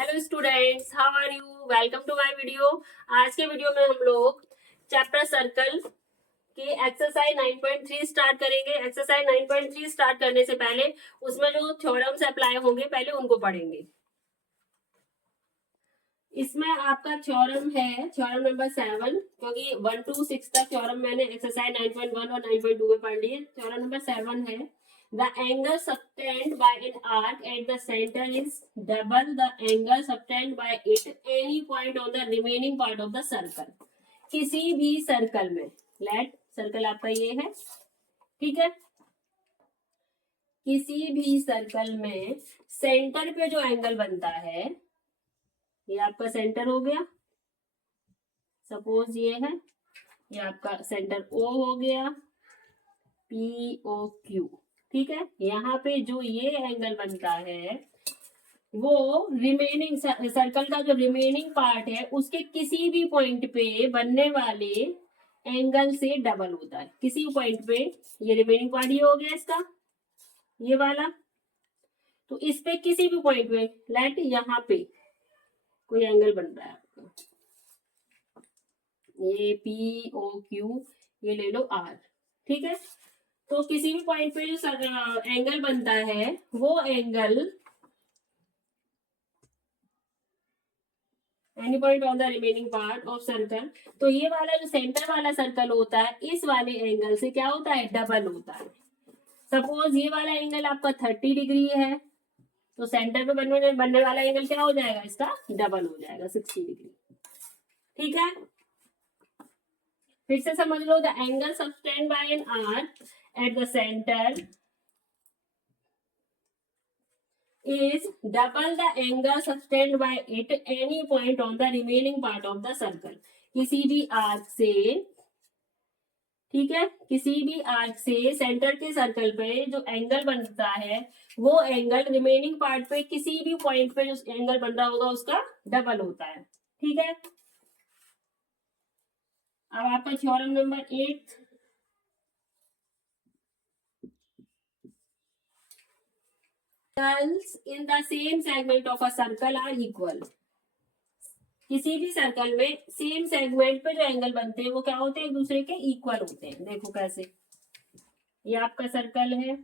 Hello students, how are you? Welcome to my video. आज के video में हम लोग चैप्टर सर्कल के एक्सरसाइज 9.3 स्टार्ट करेंगे। एक्सरसाइज 9.3 स्टार्ट करने से पहले उसमें जो थ्योरम्स अप्लाई होंगे पहले उनको पढ़ेंगे। इसमें आपका थ्योरम है थ्योरम नंबर 7, क्योंकि 1 to 6 तक थ्योरम मैंने एक्सरसाइज 9.1 और 9.2 में पढ़ लिए। थ्योरम नंबर 7 है the angle subtended by an arc at the center is double the angle subtended by it any point on the remaining part of the circle। किसी भी सर्कल में, लेट सर्कल आपका ये है, ठीक है, किसी भी सर्कल में सेंटर पे जो एंगल बनता है, ये आपका सेंटर हो गया, सपोज ये है, ये आपका सेंटर O हो गया, POQ, ठीक है। यहाँ पे जो ये एंगल बनता है वो रिमेनिंग सर्कल का जो रिमेनिंग पार्ट है उसके किसी भी पॉइंट पे बनने वाले एंगल से डबल होता है। किसी पॉइंट पे ये रिमेनिंग पार्ट ये हो गया इसका, ये वाला, तो इस पे किसी भी पॉइंट पे लेट यहाँ पे कोई एंगल बन रहा है आपका, ये POQ, ये ले लो R, ठीक है। तो किसी भी पॉइंट पे जो एंगल बनता है वो angle any point on the remaining part of circle, तो ये वाला जो सेंटर वाला सर्कल होता है इस वाले एंगल से क्या होता है, डबल होता है। सपोज ये वाला एंगल आपका 30 डिग्री है, तो सेंटर पे बनने वाला एंगल क्या हो जाएगा, इसका डबल हो जाएगा, 60 डिग्री, ठीक है। फिर से समझ लो, the angle subtend by an arc at the centre is double the angle subtended by it any point on the remaining part of the circle। किसी भी आर्क से, ठीक है, किसी भी आर्क से सेंटर के सर्कल पे जो एंगल बनता है वो एंगल रिमेनिंग पार्ट पे किसी भी पॉइंट पे जो एंगल बन रहा होगा उसका डबल होता है, ठीक है। अब आपका theorem number 8, angles in the same segment of a circle are equal। किसी भी सर्कल में सेम सेगमेंट पे जो एंगल बनते हैं वो क्या होते हैं, एक दूसरे के इक्वल होते हैं। देखो कैसे, ये आपका सर्कल है,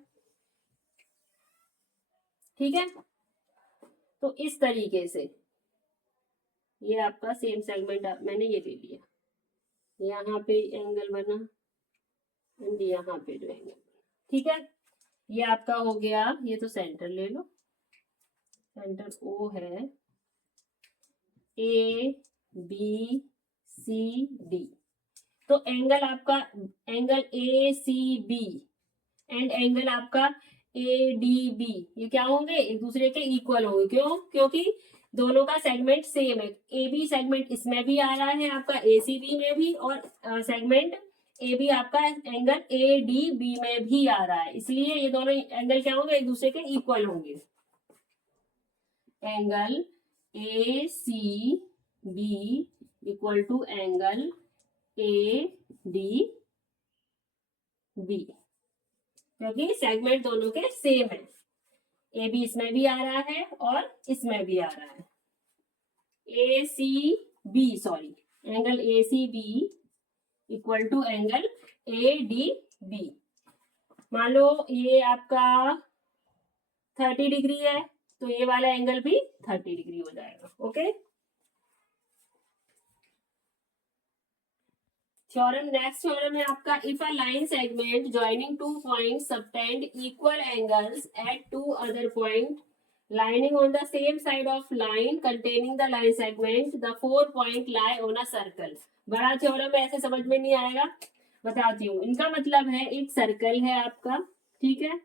ठीक है, तो इस तरीके से ये आपका सेम सेगमेंट मैंने ये ले लिया, यहाँ पे एंगल बना एंड यहाँ पे जो एंगल, ठीक है, ये आपका हो गया। ये तो सेंटर ले लो, सेंटर O है, ABCD, तो एंगल आपका एंगल ACB एंड एंगल आपका ADB ये क्या होंगे, एक दूसरे के इक्वल होंगे। क्यों? क्योंकि दोनों का सेगमेंट सेम है। AB सेगमेंट इसमें भी आ रहा है आपका ACB में भी, और सेगमेंट AB आपका एंगल ADB में भी आ रहा है, इसलिए ये दोनों एंगल क्या होंगे, एक दूसरे के इक्वल होंगे। Angle ACB equal to angle ADB, क्योंकि सेगमेंट दोनों के सेम है। ए बी इसमें भी आ रहा है और इसमें भी आ रहा है। Angle A C B equal to angle A D B. मान लो ये आपका 30 डिग्री है, तो ये वाला एंगल भी 30 डिग्री हो जाएगा, ओके। थ्योरम, नेक्स्ट थ्योरम है आपका, if a line segment joining two points subtend equal angles at two other point lining on the same side of line containing the line segment the 4 point lie on a circle. बड़ा theorem है, ऐसे समझ में नहीं आएगा, बताती हूँ। इनका मतलब है, एक सर्कल है आपका, ठीक है,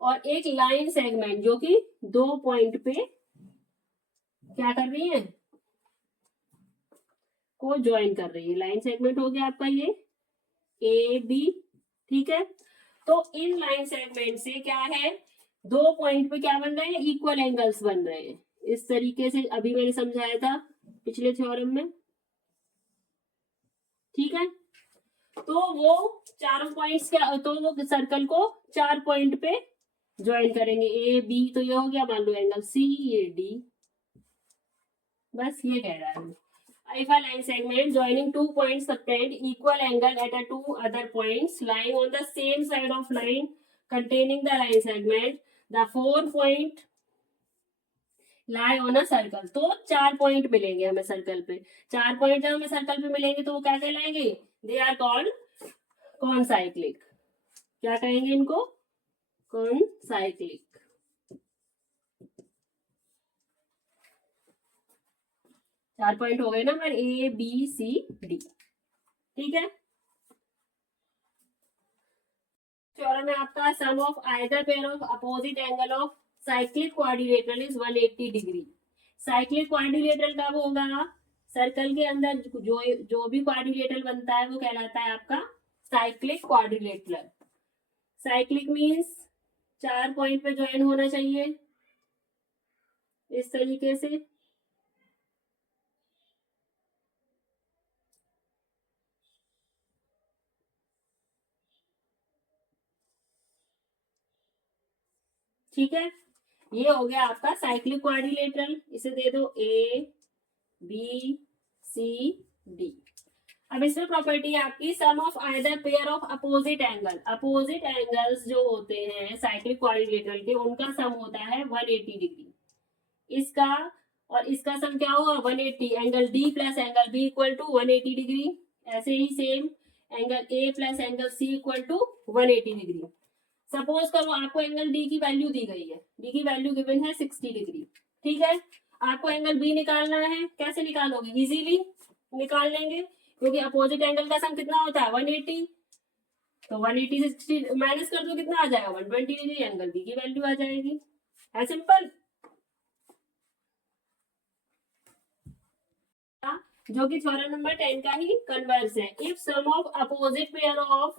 और एक लाइन सेगमेंट जो कि 2 पॉइंट पे क्या कर रही है, को ज्वाइन कर रही है। लाइन सेगमेंट हो गया आपका ये ए बी, ठीक है। तो इन लाइन सेगमेंट से क्या है, 2 पॉइंट पे क्या बन रहे हैं, इक्वल एंगल्स बन रहे हैं। इस तरीके से अभी मैंने समझाया था पिछले थ्योरम में, ठीक है। तो वो चारों पॉइंट्स क्या, तो वो सर्कल को 4 पॉइंट पे ज्वाइन करेंगे ए बी, तो ये हो गया मान लो एंगल सी, ये डी। बस ये कह रहा है। If a line segment joining two points subtend equal angle at a two other points lying on the same side of line containing the line segment, the 4 point lie on a circle। तो 4 point मिलेंगे हमें circle पे। 4 point जब हमें circle पे मिलेंगे तो वो क्या कहलाएंगे? They are called concyclic. क्या कहेंगे इनको? कॉनसाइक्लिक। 4 पॉइंट हो गए ना हमारे, ए बी सी डी। ठीक है। थ्योरम है आपका, sum of either pair of opposite angle of cyclic quadrilateral is 180 degree. Cyclic quadrilateral कब होगा? सर्कल के अंदर जो जो भी क्वाड्रिलेटरल बनता है वो कहलाता है आपका cyclic quadrilateral. Cyclic means 4 point पे ज्वाइन होना चाहिए इस तरीके से। ठीक है, ये हो गया आपका साइक्लिक क्वाड्रिलेटरल। इसे दे दो ए बी सी डी। अब इसमें प्रॉपर्टी है आपकी, sum of either pair of opposite angle. Opposite angles जो होते हैं साइक्लिक क्वाड्रिलेटरल के, उनका सम होता है 180 डिग्री। इसका और इसका सम क्या होगा? 180। Angle D plus angle B equal to 180 degree. ऐसे ही same angle A plus angle C equal to 180 degree. Suppose करो आपको एंगल डी की वैल्यू दी गई है, डी की वैल्यू गिवन है 60 डिग्री। ठीक है, आपको एंगल बी निकालना है। कैसे निकालोगे? इजीली निकाल लेंगे, क्योंकि अपोजिट एंगल का सम कितना होता है? 180। तो 180 से 60 माइनस कर दो, कितना आ जाएगा? 120 डिग्री। एंगल बी की वैल्यू आ जाएगी। है सिंपल। जो कि थ्योरम नंबर 10 का ही कन्वर्स है। If sum of opposite pair of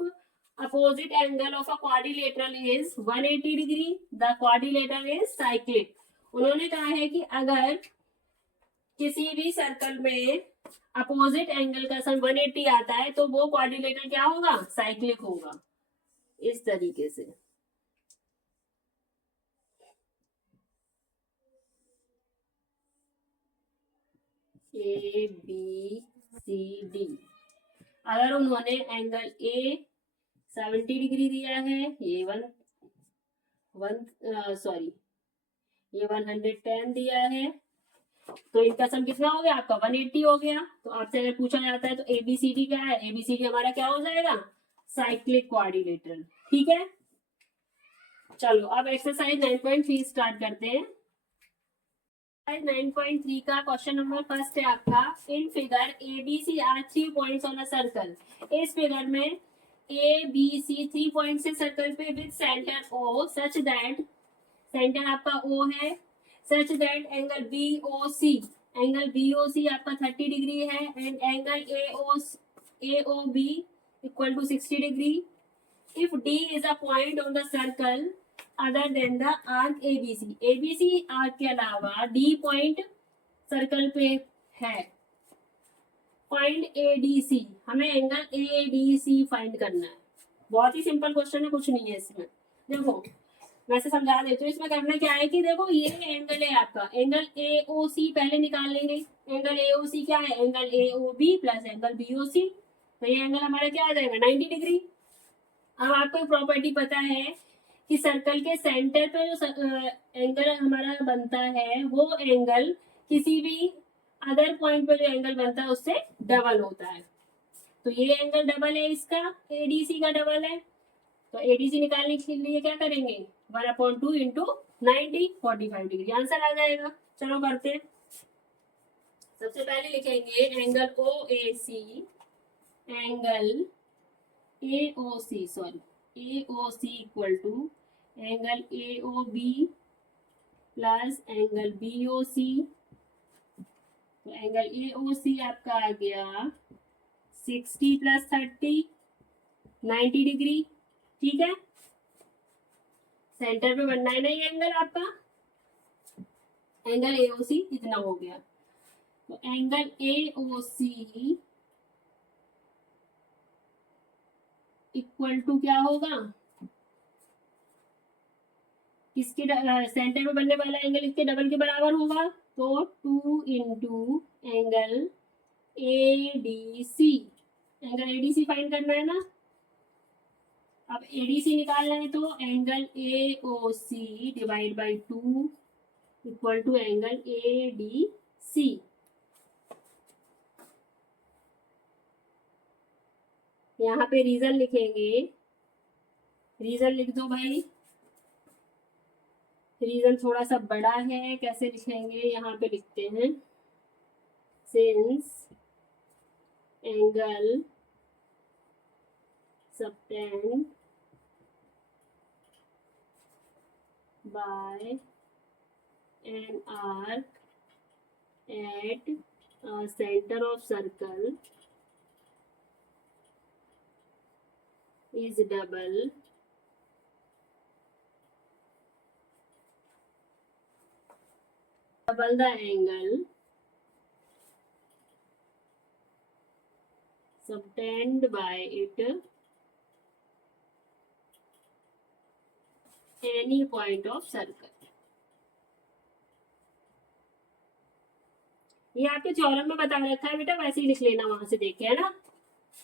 opposite angle of a quadrilateral is 180 degree, the quadrilateral is cyclic। उन्होंने कहा है कि अगर किसी भी सर्कल में अपोजिट एंगल का सम 180 आता है तो वो क्वाड्रिलेटरल क्या होगा? साइक्लिक होगा। इस तरीके से। A B C D. अगर उन्होंने एंगल ए 70 डिग्री दिया है, ये 110 दिया है, तो इनका सम कितना हो गया आपका? 180 हो गया। तो आपसे अगर पूछा जाता है तो एबीसीडी क्या है? एबीसीडी हमारा क्या हो जाएगा? Cyclic quadrilateral. ठीक है, चलो अब एक्सरसाइज 9.3 स्टार्ट करते हैं। 9.3 का क्वेश्चन नंबर फर्स्ट है आपका, in figure A B C are 3 points on a circle. इस फिगर में ए बी सी 3 पॉइंट से सर्कल पे with centre O such that, centre आपका ओ है, such that angle B O C, angle B O C आपका 30 degree है, and angle A O B equal to 60 degree. If D is a point on the circle other than the arc ABC, ABC arc के अलावा D point circle पे है। Find ADC, हमें angle ADC find करना है। बहुत ही simple question है, कुछ नहीं है इसमें। देखो वैसे समझा देती हूँ। इसमें करना क्या है कि देखो ये एंगल है आपका, एंगल ए ओ सी पहले निकाल लेंगे। एंगल ए ओ सी क्या है? Angle A O B plus angle B O C. तो ये एंगल हमारा क्या आ जाएगा? 90 डिग्री। अब आपको प्रॉपर्टी पता है कि सर्कल के सेंटर पे जो एंगल हमारा बनता है वो एंगल किसी भी अदर पॉइंट पे जो एंगल बनता है उससे डबल होता है। तो ये एंगल डबल है, इसका एडीसी का डबल है। तो एडीसी निकालने के लिए क्या करेंगे? 1/2 इंटू 90, 45 डिग्री आंसर आ जाएगा। चलो करते हैं। सबसे पहले लिखेंगे angle O A C, angle A O C equal to angle A O B plus angle B O C. तो एंगल ए ओ सी आपका आ गया 60 प्लस 30, 90 डिग्री। ठीक है, सेंटर पे बनना है ना ये एंगल आपका, एंगल ए ओ सी इतना हो गया। तो angle A O C equal to क्या होगा? किसके सेंटर में बनने वाला एंगल इसके डबल के बराबर होगा, तो 2 into angle ADC, angle ADC find करना है ना। अब ADC निकालना है तो angle AOC divide by 2 equal to angle ADC। यहाँ पे रीजन लिखेंगे, रीजन लिख दो भाई। रीजन थोड़ा सा बड़ा है, कैसे लिखेंगे, यहाँ पे लिखते हैं, since angle subtend by an arc at centre of circle is double the angle subtend by it any point of circle। ये आपके थ्योरम में बता रखा है बेटा, वैसे ही लिख लेना वहां से देख के, है ना,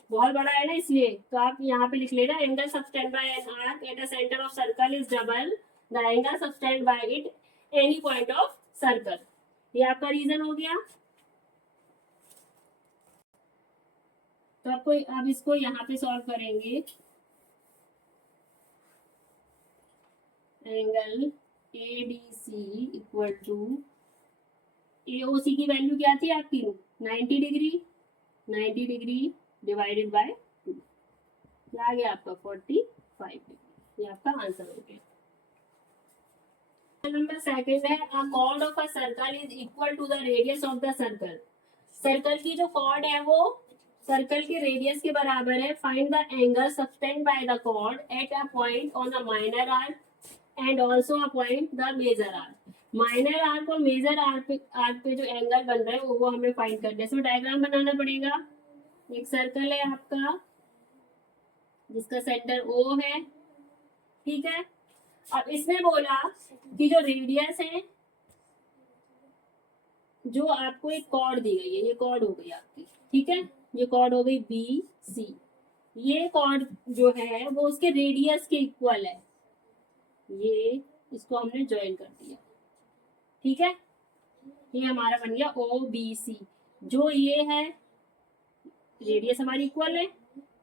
बहुत बड़ा है ना इसलिए, तो आप यहाँ पे लिख लेना angle subtend by an arc at a centre of circle is double the angle subtend by it any point of circle. ये आपका रीजन हो गया। तो आपको अब इसको यहाँ पे सॉल्व करेंगे, angle ADC equal to AOC की वैल्यू क्या थी आपकी 90 डिग्री, 90 डिग्री डिवाइडेड बाय 2, क्या आ गया आपका 45 डिग्री। ये आपका आंसर हो गया। नंबर सेकंड है, a chord of a circle is equal to the radius of the circle. Circle की जो कॉर्ड है वो सर्कल के रेडियस के बराबर है। Find the angle subtend by the chord at a point on the minor arc and also a point the major arc. Minor arc और major arc पे जो एंगल बन रहा है वो हमें फाइंड करना है। इसमें डायग्राम बनाना पड़ेगा। एक सर्कल है आपका जिसका सेंटर O है, ठीक है। अब इसने बोला कि जो रेडियस है, जो आपको एक कॉर्ड दी गई है, ये कॉर्ड हो गई आपकी, ठीक है, ये कॉर्ड हो गई BC। ये कॉर्ड जो है वो उसके रेडियस के इक्वल है, ये इसको हमने ज्वाइन कर दिया, ठीक है। ये हमारा बन गया OBC। जो ये है रेडियस हमारी इक्वल है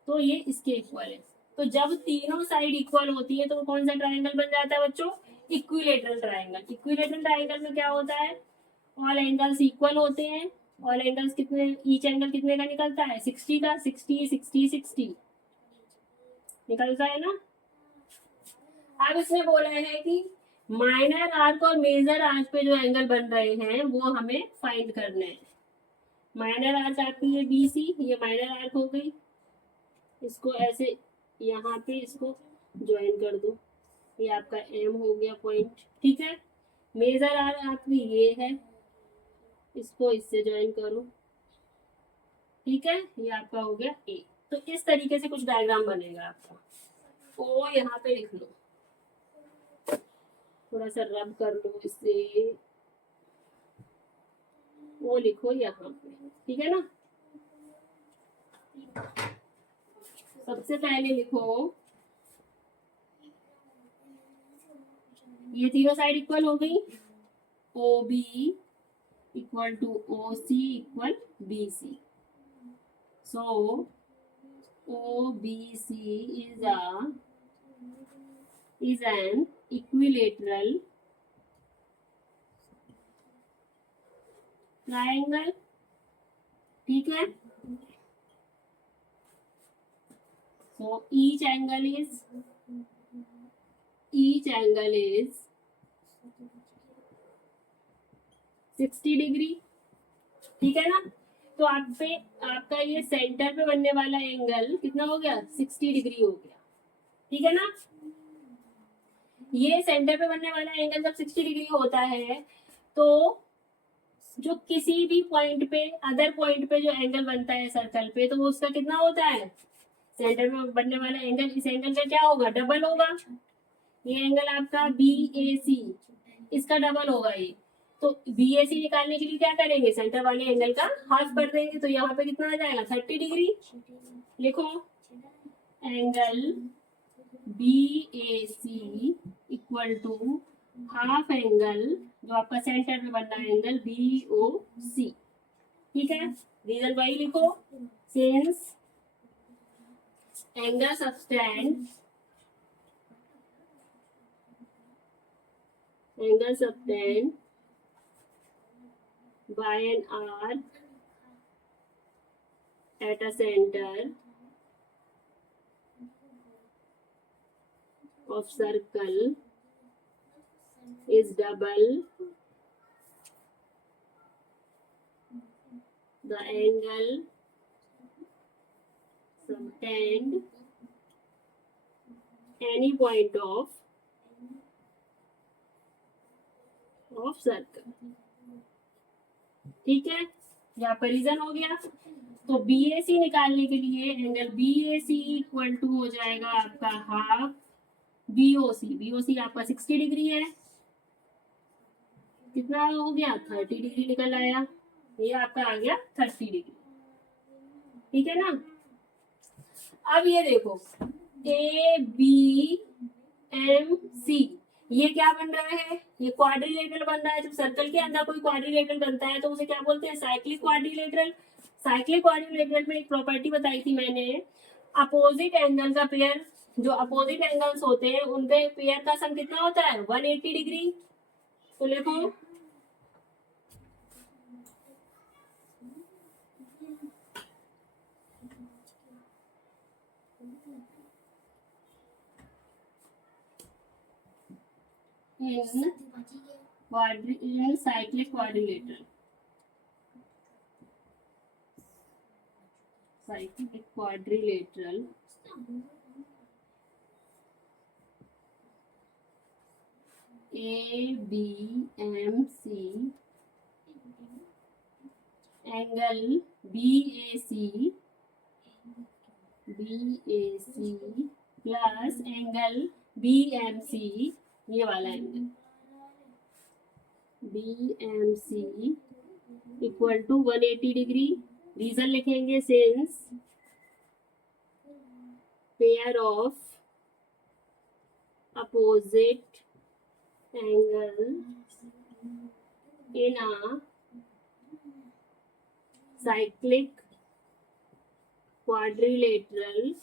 तो ये इसके इक्वल है। तो जब तीनों साइड इक्वल होती है तो कौन सा ट्रायंगल बन जाता है बच्चों, इक्विलेटरल ट्रायंगल। इक्विलेटरल ट्रायंगल में क्या होता है, ऑल एंगल्स इक्वल होते हैं। ऑल एंगल्स कितने, ईच एंगल कितने का निकलता है 60 का, 60 60 60 निकलता है ना। अब इसने बोला है कि माइनर आर्क और मेजर आर्क पे जो एंगल बन रहे हैं वो हमें फाइंड करने हैं। माइनर आर्क आपकी ये BC, ये माइनर आर्क हो गई, इसको ऐसे यहाँ पे इसको ज्वाइन कर दो, ये आपका M हो गया पॉइंट, ठीक है। मेजर आर्क आपकी ये है, इसको इससे ज्वाइन करो, ठीक है, ये आपका हो गया A। तो इस तरीके से कुछ डायग्राम बनेगा आपका। O यहाँ पे लिख लो, थोड़ा सा रब कर लो इससे, वो लिखो यहाँ पे, ठीक है ना। सबसे पहले लिखो, ये तीनों साइड इक्वल हो गई, OB equal to OC equal BC। So OBC is an equilateral triangle, ठीक है। So each angle is 60 degree, ठीक है ना। तो आपका ये सेंटर पे बनने वाला एंगल कितना हो गया 60 डिग्री हो गया, ठीक है ना। ये सेंटर पे बनने वाला एंगल जब 60 डिग्री होता है तो जो किसी भी पॉइंट पे, अदर पॉइंट पे जो एंगल बनता है सर्कल पे, तो वो उसका कितना होता है, सेंटर में बनने वाला एंगल इस एंगल का क्या होगा, डबल होगा। ये एंगल आपका बी ए सी, इसका डबल होगा ये। तो बी ए सी निकालने के लिए क्या करेंगे, सेंटर वाले एंगल का हाफ कर देंगे, तो यहाँ पे कितना आ जाएगा 30 डिग्री। लिखो angle B A C equal to half angle जो आपका सेंटर में बन रहा है एंगल बी ओ सी। ठीक है, रीजन वाई लिखो, since angle subtend by an arc at a center of circle is double the angle subtend any point of circle। ठीक है, यहाँ पर रीजन हो गया। तो बी ए सी निकालने के लिए angle B A C equal to हो जाएगा आपका half B O C. B O C आपका 60 डिग्री है, कितना हो गया 30 डिग्री निकल आया, ये आपका आ गया 30 डिग्री। ठीक है ना। अब ये देखो ए बी एम सी, ये क्या बन रहा है, ये क्वाड्रिलेटरल बन रहा है। जब सर्कल के अंदर कोई क्वाड्रिलेटरल बनता है तो उसे क्या बोलते हैं, साइक्लिक क्वाड्रिलेटरल। साइक्लिक क्वाड्रिलेटरल में एक प्रॉपर्टी बताई थी मैंने, अपोजिट एंगल का पेयर, जो अपोजिट एंगल्स होते हैं उनके पेयर का सम कितना होता है 180 डिग्री। तो लिखो in cyclic quadrilateral A B M C angle BAC plus angle BMC, ये वाला angle BMC equal to 180 degree. Reason लिखेंगे since pair of opposite angle in a cyclic quadrilateral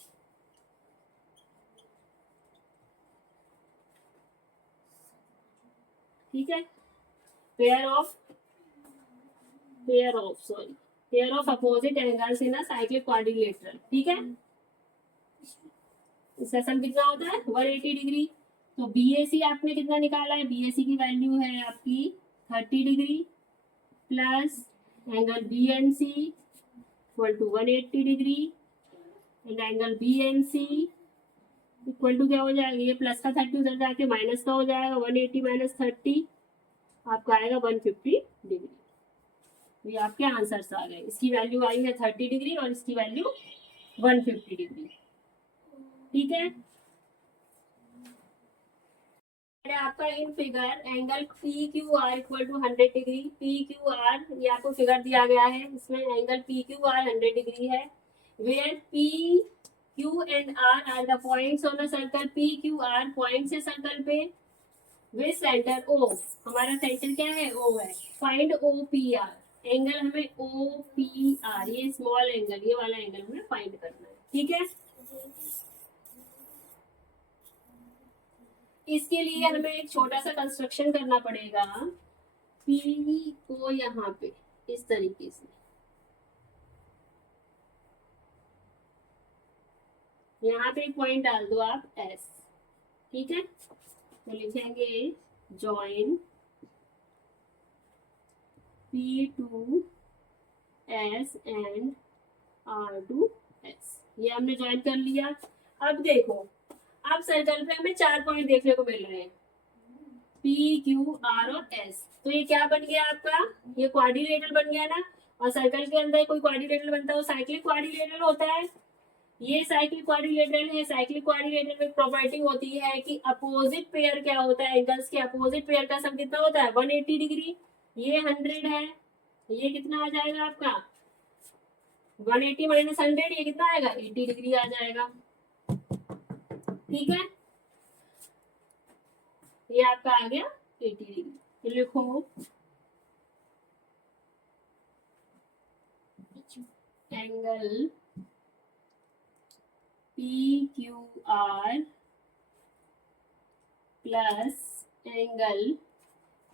ठीक है, pair of opposite angles in a cyclic quadrilateral. ठीक है, इसका सम कितना होता है 180 डिग्री। तो BAC आपने कितना निकाला है, BAC की वैल्यू है आपकी 30 degree plus angle BMC equal to 180 degree and angle BMC equal to क्या हो जाएगा, ये प्लस का 30 उधर जाके माइनस का हो जाएगा, 180 माइनस 30 आपका आएगा 150 डिग्री। ये आपके आंसर्स आ गए। इसकी वैल्यू आई है 30 डिग्री और इसकी वैल्यू 150 डिग्री। ठीक है, आपका in figure angle PQR equal to 100 degree. PQR ये आपको फिगर दिया गया है, इसमें एंगल PQR 100 डिग्री है। Where PQ and R are the points on the circle. PQR points है सर्कल पे, विद सेंटर O, हमारा सेंटर क्या है O है। फाइंड OPR, एंगल हमें OPR, ये स्मॉल एंगल, ये वाला एंगल हमें फाइंड करना है। ठीक है, इसके लिए हमें एक छोटा सा कंस्ट्रक्शन करना पड़ेगा। P को यहाँ पे इस तरीके से, यहाँ पे एक पॉइंट डाल दो आप S। ठीक है, तो लिखेंगे join P to S and R to S। ये हमने ज्वाइन कर लिया। अब देखो, अब सर्कल पे हमें 4 पॉइंट देखने को मिल रहे हैं, P, Q, R और S। तो ये क्या बन गया आपका, ये क्वाड्रिलेटरल बन गया ना। और सर्कल के अंदर कोई क्वाड्रिलेटरल बनता है वो साइक्लिक क्वाड्रिलेटरल होता है। ये साइक्लिक क्वाड्रिलेटरल है। साइक्लिक क्वाड्रिलेटरल में प्रॉपर्टी होती है कि अपोजिट पेयर क्या होता है, एंगल्स के अपोजिट पेयर का सम कितना होता है 180 डिग्री। ये 100 है, ये कितना आ जाएगा आपका 180 माइनस 100, ये कितना आएगा 80 डिग्री आ जाएगा। ठीक है, ये आपका आ गया 80 डिग्री। तो लिखो angle PQR plus angle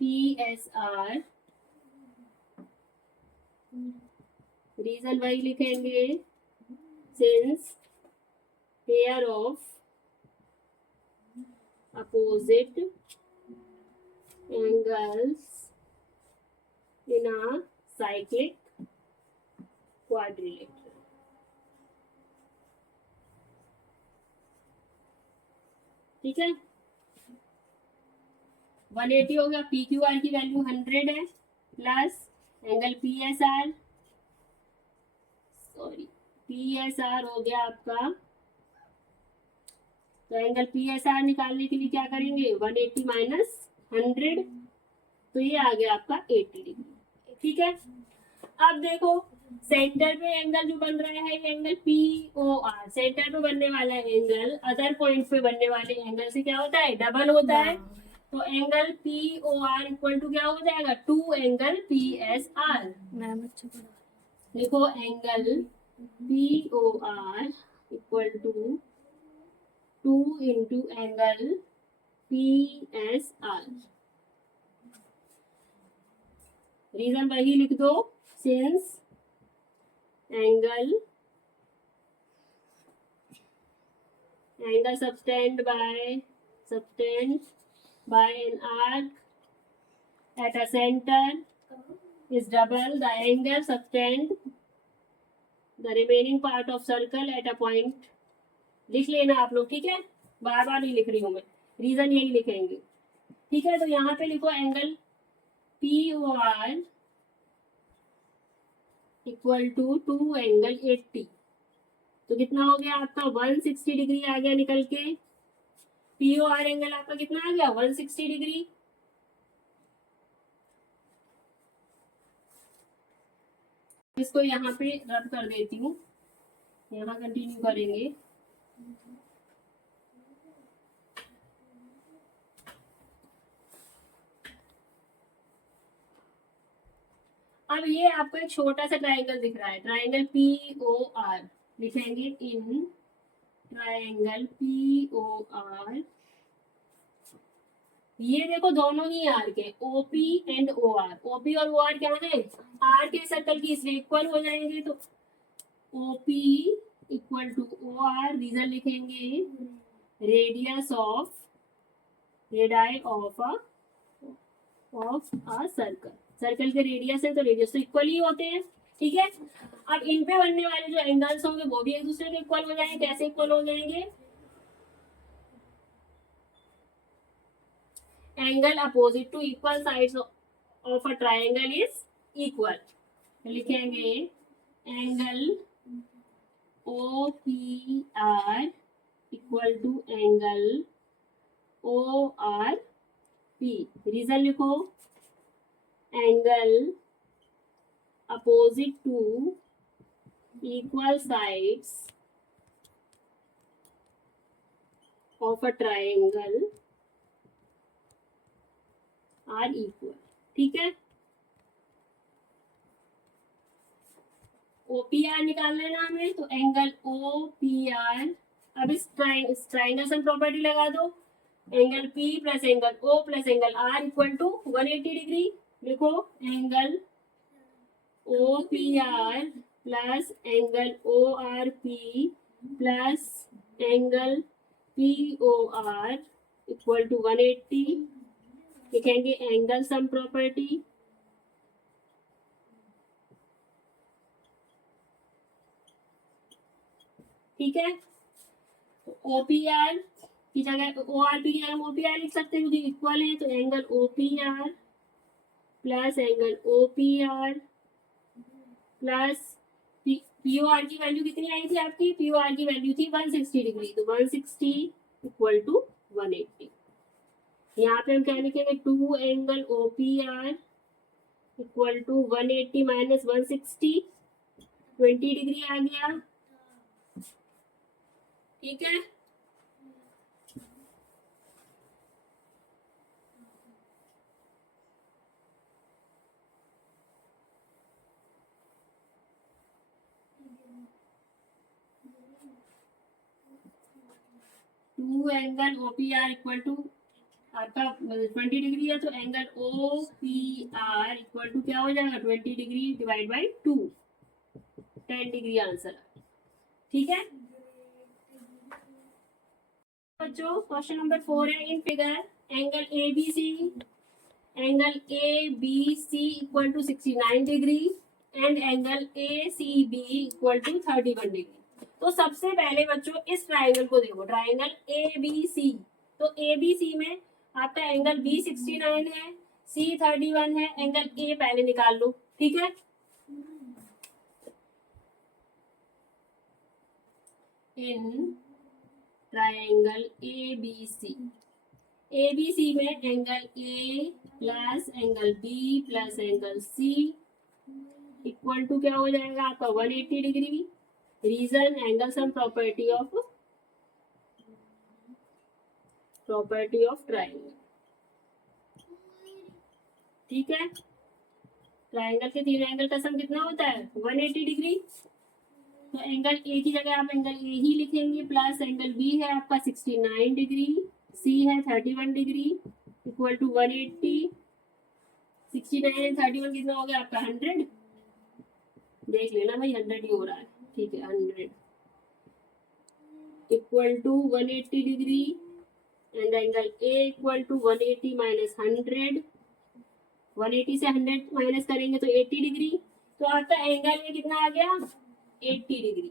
PSR, reason वही लिखेंगे, since pair of opposite angles in a cyclic quadrilateral. ठीक है, 180 हो गया, PQR की वैल्यू 100 है, प्लस एंगल PSR हो गया आपका। तो एंगल PSR निकालने के लिए क्या करेंगे 180 माइनस 100, तो ये आ गया आपका 80 डिग्री। ठीक है, अब देखो सेंटर पे एंगल जो बन रहा है ये एंगल POR, सेंटर पे बनने वाला एंगल अदर पॉइंट पे बनने वाले एंगल से क्या होता है डबल होता है। तो एंगल POR इक्वल टू क्या हो जाएगा 2 एंगल PSR। मैम अच्छा पढ़ा। लिखो angle POR equal to 2 into angle PSR। Reason वही लिख दो, since angle subtend by an arc at a center is double the angle subtend the remaining part of circle at a point। लिख लेना आप लोग, ठीक है, बार बार नहीं लिख रही हूं मैं, रीजन यही लिखेंगे। ठीक है, तो यहाँ पे लिखो angle POR equal to 2 angle 80। तो कितना हो गया आपका 160 डिग्री आ गया निकल के। POR एंगल आपका कितना आ गया 160 डिग्री। इसको यहाँ पे रब कर देती हूँ, यहाँ कंटिन्यू करेंगे। अब ये आपको एक छोटा सा ट्राइंगल दिख रहा है, ट्राइंगल POR लिखेंगे इन ट्राइंगल POR। ये देखो दोनों ही आर्क है, OP एंड OR। OP और OR क्या है आर्क के सर्कल की, इसलिए इक्वल हो जाएंगे। तो OP equal to OR, reason लिखेंगे radius of radii of a circle. Circle के रेडियस है तो रेडियस तो इक्वल ही होते हैं। ठीक है, अब इन पे बनने वाले जो एंगल्स होंगे वो भी एक दूसरे के इक्वल हो जाएंगे। कैसे इक्वल हो जाएंगे, angle opposite to equal sides of a triangle is equal. लिखेंगे angle OPR equal to angle ORP। Reason लिखो angle opposite to equal sides of a triangle are equal. ठीक है, OPR निकालना है ना हमें, तो एंगल OPR, अब इस ट्राइंगल सम प्रॉपर्टी लगा दो, angle P plus angle O plus angle R equal to 180 degree. लिखो angle OPR plus angle ORP plus angle POR equal to 180। लिखेंगे एंगल सम प्रॉपर्टी, ठीक है। OPR की जगह ORP की जगह OPR लिख सकते हैं क्योंकि इक्वल है। तो angle OPR plus angle OPR plus P O R की वैल्यू कितनी आई थी आपकी? पी ओ आर की वैल्यू थी 160 डिग्री, तो 160 इक्वल टू 180। यहाँ पे हम क्या लिखेंगे? 2 angle O P R equal to 180 minus 160, 20 degree आ गया। ठीक है, two angle O P R equal to आपका 20 डिग्री है, तो angle O P R equal to क्या हो जाएगा? 20 degree divide by 2, 10 degree answer. ठीक है बच्चों, क्वेश्चन नंबर 4 है। In figure angle A B C equal to 69 degree and angle A C B equal to 31 degree. तो सबसे पहले बच्चों इस ट्राइंगल को देखो, ट्राइंगल ए बी सी। तो ए बी सी में आपका एंगल बी 69 है, सी 31 है, एंगल ए पहले निकाल लो। ठीक है, in triangle A B C में angle A plus angle B plus angle C equal to क्या हो जाएगा आपका? 180 degree. Reason angle sum property of triangle. ठीक है, ट्राइंगल के तीन एंगल का सम कितना होता है? 180 डिग्री। तो एंगल ए की जगह आप एंगल ए ही लिखेंगे, प्लस एंगल बी है आपका 69 डिग्री, सी है 31 डिग्री इक्वल टू 180। 69 एंड 31 कितना हो गया आपका? 100। देख लेना भाई, 100 ही हो रहा है। ठीक है, 100 equal to 180 degree and angle A equal to 180 minus 100। 180 से 100 माइनस करेंगे तो 80 डिग्री। तो आपका एंगल ये कितना आ गया? 80 डिग्री।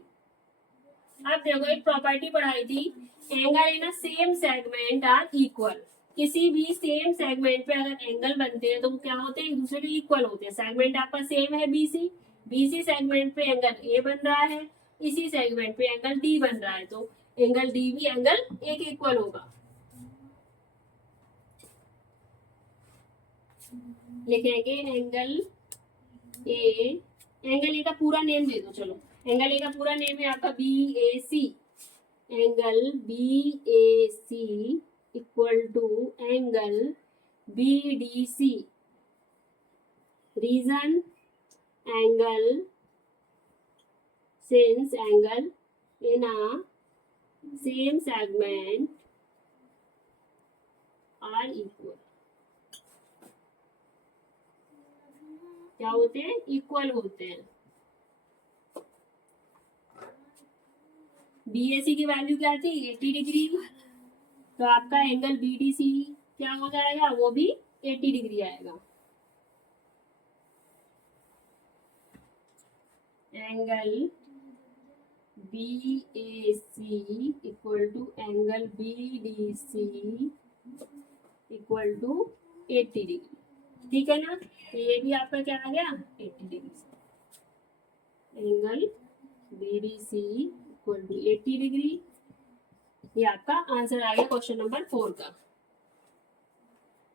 अब देखो, एक प्रॉपर्टी पढ़ाई थी, angle in a same segment are equal. किसी भी सेम सेगमेंट पे अगर एंगल बनते हैं तो वो क्या होते हैं? एक दूसरे के इक्वल होते हैं। सेगमेंट आपका सेम है बीसी, बीसी सेगमेंट पे एंगल ए बन रहा है, इसी सेगमेंट पे एंगल डी बन रहा है, तो एंगल डी भी एंगल ए के इक्वल होगा। लिखेंगे एंगल ए का पूरा नेम दे दो। चलो, एंगल ए का पूरा नेम है आपका B A C. Angle B A C equal to angle B D C. Reason angle since angle in a same segment are equal. क्या होते हैं? इक्वल होते हैं। बीएसी की वैल्यू क्या थी? 80 डिग्री। तो आपका एंगल बीडीसी क्या हो जाएगा? वो भी 80 डिग्री आएगा। Angle B A C equal to angle B D C equal to 80 degree. ठीक है ना, तो ये भी आपका क्या आ गया? 80 degree. Angle B D C equal to 80 degree. ये आपका आंसर आ गया क्वेश्चन नंबर 4 का।